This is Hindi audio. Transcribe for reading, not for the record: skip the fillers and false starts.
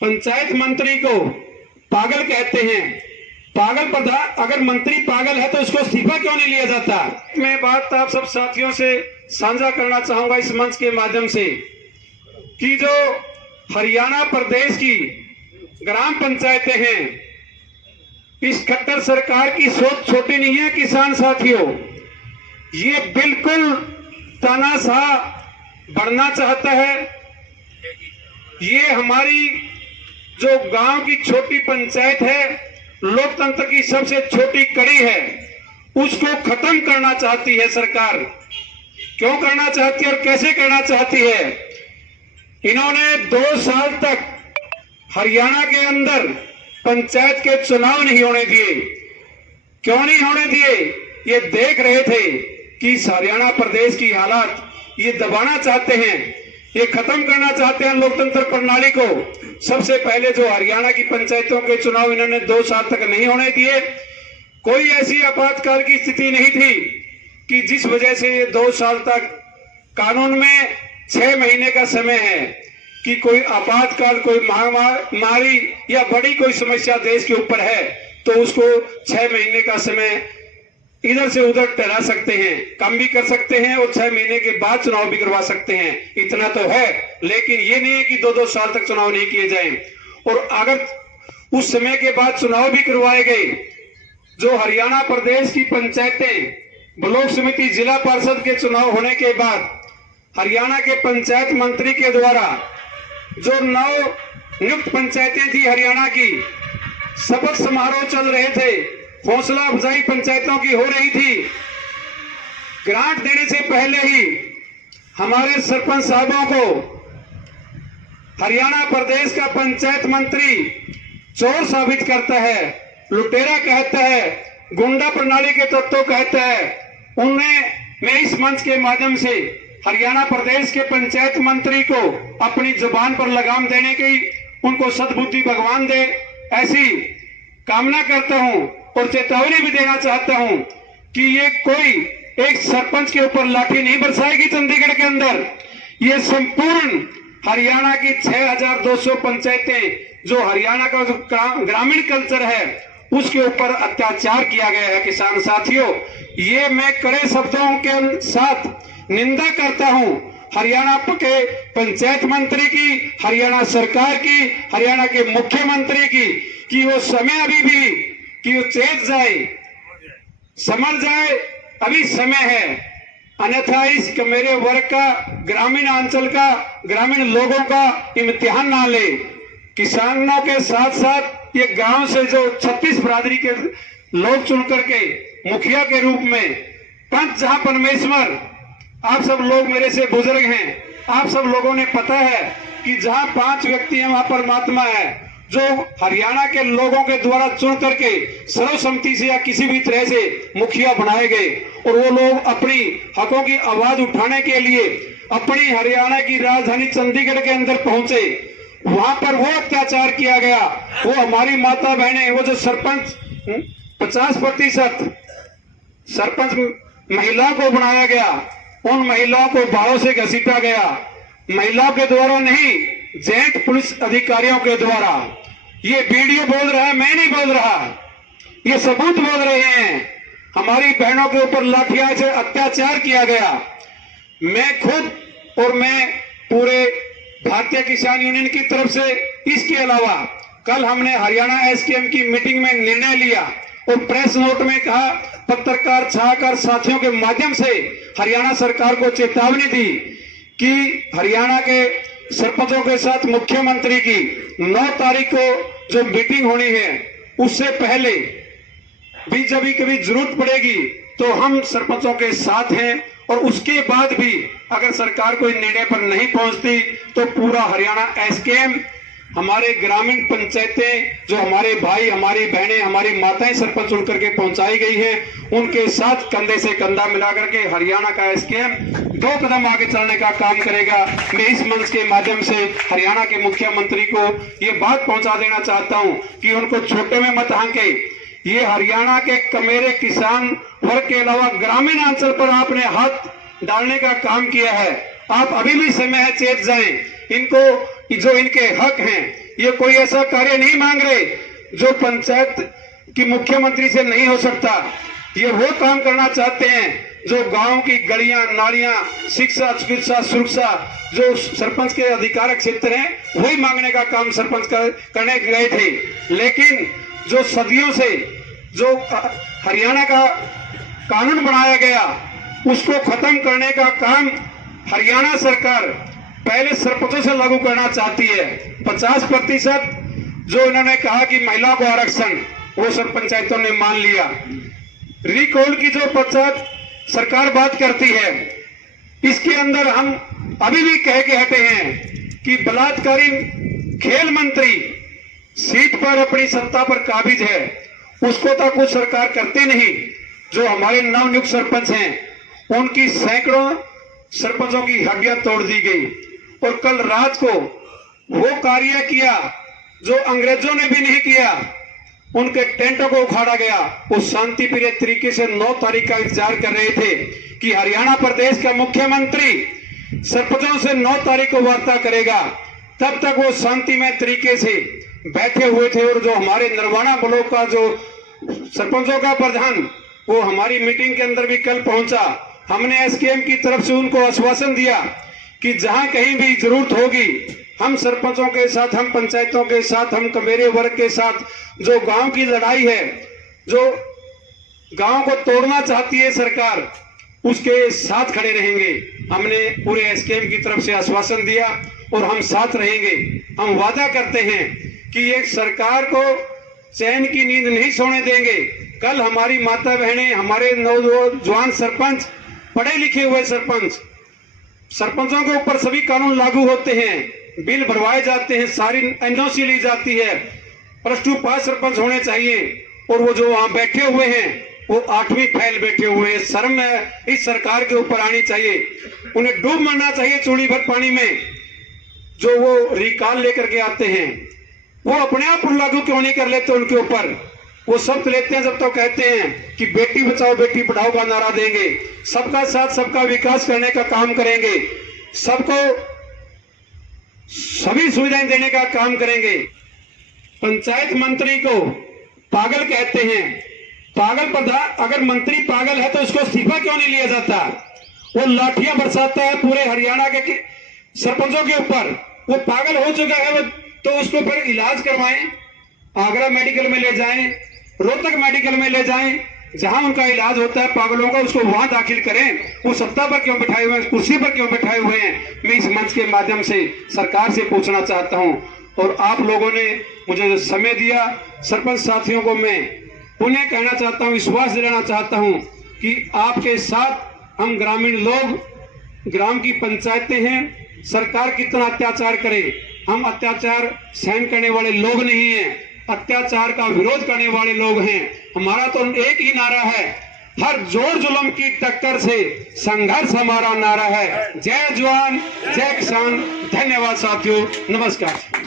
पंचायत मंत्री को पागल कहते हैं। पागल प्रधान, अगर मंत्री पागल है तो उसको इस्तीफा क्यों नहीं लिया जाता? मैं बात आप सब साथियों से साझा करना चाहूंगा इस मंच के माध्यम से कि जो हरियाणा प्रदेश की ग्राम पंचायतें हैं, इस खट्टर सरकार की सोच छोटी नहीं है किसान साथियों। ये बिल्कुल तानाशाह बढ़ना चाहता है। ये हमारी जो गांव की छोटी पंचायत है, लोकतंत्र की सबसे छोटी कड़ी है, उसको खत्म करना चाहती है सरकार। क्यों करना चाहती है और कैसे करना चाहती है? इन्होंने 2 साल तक हरियाणा के अंदर पंचायत के चुनाव नहीं होने दिए। क्यों नहीं होने दिए? ये देख रहे थे कि हरियाणा प्रदेश की हालात ये दबाना चाहते हैं, ये खत्म करना चाहते हैं लोकतंत्र प्रणाली को। सबसे पहले जो हरियाणा की पंचायतों के चुनाव इन्होंने 2 साल तक नहीं होने दिए। कोई ऐसी आपातकाल की स्थिति नहीं थी कि जिस वजह से ये 2 साल तक, कानून में 6 महीने का समय है कि कोई आपातकाल, कोई महामारी या बड़ी कोई समस्या देश के ऊपर है तो उसको 6 महीने का समय इधर से उधर टहला सकते हैं, कम भी कर सकते हैं और 6 महीने के बाद चुनाव भी करवा सकते हैं। इतना तो है, लेकिन ये नहीं है कि 2-2 साल तक चुनाव नहीं किए जाएं। और अगर उस समय के बाद चुनाव भी करवाए गए, जो हरियाणा प्रदेश की पंचायतें, ब्लॉक समिति, जिला पार्षद के चुनाव होने के बाद हरियाणा के पंचायत मंत्री के द्वारा जो 9 नियुक्त पंचायतें थी हरियाणा की, शपथ समारोह चल रहे थे, हौसला अफजाई पंचायतों की हो रही थी। ग्रांट देने से पहले ही हमारे सरपंच साहबों को हरियाणा प्रदेश का पंचायत मंत्री चोर साबित करता है, लुटेरा कहता है, गुंडा प्रणाली के तत्व कहता है। मैं इस मंच के माध्यम से हरियाणा प्रदेश के पंचायत मंत्री को अपनी जुबान पर लगाम देने की, उनको सद्बुद्धि भगवान दे, ऐसी कामना करता हूं और चेतावनी भी देना चाहता हूं कि ये कोई एक सरपंच के ऊपर लाठी नहीं बरसाएगी चंडीगढ़ के अंदर। ये संपूर्ण हरियाणा की 6200 पंचायतें, जो हरियाणा का जो ग्रामीण कल्चर है उसके ऊपर अत्याचार किया गया है। किसान साथियों, ये मैं कड़े शब्दों के साथ निंदा करता हूं हरियाणा के पंचायत मंत्री की, हरियाणा सरकार की, हरियाणा के मुख्यमंत्री की, कि वो समय अभी भी कि वो चेत जाए, समझ जाए, अभी समय है। अन्यथा इस मेरे वर्ग का, ग्रामीण अंचल का, ग्रामीण लोगों का इम्तिहान ना ले। किसानों के साथ साथ ये गांव से जो 36 बिरादरी के लोग चुन करके मुखिया के रूप में, पंच जहां परमेश्वर, आप सब लोग मेरे से बुजुर्ग हैं, आप सब लोगों ने पता है कि जहां 5 व्यक्ति हैं वहां परमात्मा है, जो हरियाणा के लोगों के द्वारा चुन करके सर्वसम्मति से या किसी भी तरह से मुखिया बनाए गए, और वो लोग अपनी हकों की आवाज उठाने के लिए अपनी हरियाणा की राजधानी चंडीगढ़ के अंदर पहुंचे। वहां पर वो अत्याचार किया गया, वो हमारी माता बहनें, वो जो सरपंच 50% सरपंच महिलाओं को बनाया गया, उन महिलाओं को बाहों से घसीटा गया। महिलाओं के द्वारा नहीं, जेंट पुलिस अधिकारियों के द्वारा। ये वीडियो बोल रहा है, मैं नहीं बोल रहा, ये सबूत बोल रहे हैं। हमारी बहनों के ऊपर लाठियां से अत्याचार किया गया। मैं खुद और मैं पूरे भारतीय किसान यूनियन की तरफ से, इसके अलावा कल हमने हरियाणा एसकेएम की मीटिंग में निर्णय लिया और प्रेस नोट में कहा, पत्रकार छाकर साथियों के माध्यम से हरियाणा सरकार को चेतावनी दी कि हरियाणा के सरपंचों के साथ मुख्यमंत्री की 9 तारीख को जो मीटिंग होनी है, उससे पहले भी जब भी कभी जरूरत पड़ेगी तो हम सरपंचों के साथ हैं, और उसके बाद भी अगर सरकार कोई निर्णय पर नहीं पहुंचती तो पूरा हरियाणा एसकेएम, हमारे ग्रामीण पंचायतें, जो हमारे भाई, हमारी बहनें, हमारी माताएं सरपंच चुन करके पहुंचाई गई हैं, उनके साथ कंधे से कंधा मिला करके हरियाणा का एसकेएम 2 कदम आगे चलने का काम करेगा। मैं इस मंच के माध्यम से हरियाणा के मुख्यमंत्री को ये बात पहुंचा देना चाहता हूं कि उनको छोटे में मत आंके। ये हरियाणा के मेरे किसान वर्ग के अलावा ग्रामीण अंचल पर आपने हाथ डालने का काम किया है। आप अभी भी समय है, चेत जाएं। इनको जो इनके हक हैं, ये कोई ऐसा कार्य नहीं मांग रहे जो पंचायत की मुख्यमंत्री से नहीं हो सकता। ये वो काम करना चाहते हैं जो गांव की गलियां, नालियां, शिक्षा, चिकित्सा, सुरक्षा जो सरपंच के अधिकार क्षेत्र हैं वही मांगने का काम सरपंच करने गए थे। लेकिन जो सदियों से जो हरियाणा का कानून बनाया गया उसको खत्म करने का काम हरियाणा सरकार पहले सरपंचों से लागू करना चाहती है। 50% जो इन्होंने कहा कि महिलाओं को आरक्षण, वो सब पंचायतों ने मान लिया। रिकॉल की जो पंचायत सरकार बात करती है, इसके अंदर हम अभी भी कह के हटे हैं कि बलात्कारी खेल मंत्री सीट पर अपनी सत्ता पर काबिज है, उसको तो कुछ सरकार करते नहीं। जो हमारे नवनियुक्त सरपंच हैं उनकी सैकड़ों सरपंचों की हड्डियां तोड़ दी गई और कल रात को वो कार्य किया जो अंग्रेजों ने भी नहीं किया, उनके टेंटों को उखाड़ा गया। वो शांति प्रिय तरीके से 9 तारीख का इंतजार कर रहे थे कि हरियाणा प्रदेश का मुख्यमंत्री सरपंचों से 9 तारीख को वार्ता करेगा, तब तक वो शांतिमय तरीके से बैठे हुए थे। और जो हमारे नरवाना ब्लॉक का जो सरपंचों का प्रधान, वो हमारी मीटिंग के अंदर भी कल पहुंचा। हमने एसकेएम की तरफ से उनको आश्वासन दिया कि जहां कहीं भी जरूरत होगी हम सरपंचों के साथ, हम पंचायतों के साथ, हम कमेरे वर्ग के साथ, जो गांव की लड़ाई है, जो गांव को तोड़ना चाहती है सरकार, उसके साथ खड़े रहेंगे। हमने पूरे एसकेएम की तरफ से आश्वासन दिया और हम साथ रहेंगे। हम वादा करते हैं कि एक सरकार को चैन की नींद नहीं सोने देंगे। कल हमारी माता बहनें, हमारे नौजवान सरपंच, पढ़े लिखे हुए सरपंच, सरपंचों के ऊपर सभी कानून लागू होते हैं, बिल भरवाए जाते हैं, सारी एनओसी ली जाती है, +2 पास सरपंच होने चाहिए। और वो जो वहां बैठे हुए हैं वो 8वीं फैल बैठे हुए हैं। शर्म इस सरकार के ऊपर आनी चाहिए। उन्हें डूब मरना चाहिए चूड़ी भर पानी में। जो वो रिकॉल लेकर के आते हैं वो अपने आप लागू क्यों नहीं कर लेते उनके ऊपर? वो शब्द लेते हैं जब तो कहते हैं कि बेटी बचाओ बेटी पढ़ाओ का नारा देंगे, सबका साथ सबका विकास करने का काम करेंगे, सबको सभी सुविधाएं देने का काम करेंगे। पंचायत मंत्री को पागल कहते हैं। पागल प्रधान, अगर मंत्री पागल है तो उसको इस्तीफा क्यों नहीं लिया जाता? वो लाठियां बरसाता है पूरे हरियाणा के सरपंचों के ऊपर। वो पागल हो चुका है, वो तो उसको फिर इलाज करवाएं, आगरा मेडिकल में ले जाएं, रोहतक मेडिकल में ले जाएं, जहां उनका इलाज होता है पागलों का, उसको वहां दाखिल करें। वो सत्ता पर क्यों बैठाए हुए हैं, कुर्सी पर क्यों बैठाए हुए हैं? मैं इस मंच के माध्यम से सरकार से पूछना चाहता हूं। और आप लोगों ने मुझे जो समय दिया, सरपंच साथियों को मैं पुनः कहना चाहता हूं, विश्वास दिलाना चाहता हूं कि आपके साथ हम ग्रामीण लोग, ग्राम की पंचायतें हैं। सरकार कितना अत्याचार करे, हम अत्याचार सहन करने वाले लोग नहीं हैं, अत्याचार का विरोध करने वाले लोग हैं। हमारा तो एक ही नारा है, हर जोर जुल्म की टक्कर से संघर्ष हमारा नारा है। जय जवान जय किसान। धन्यवाद साथियों, नमस्कार।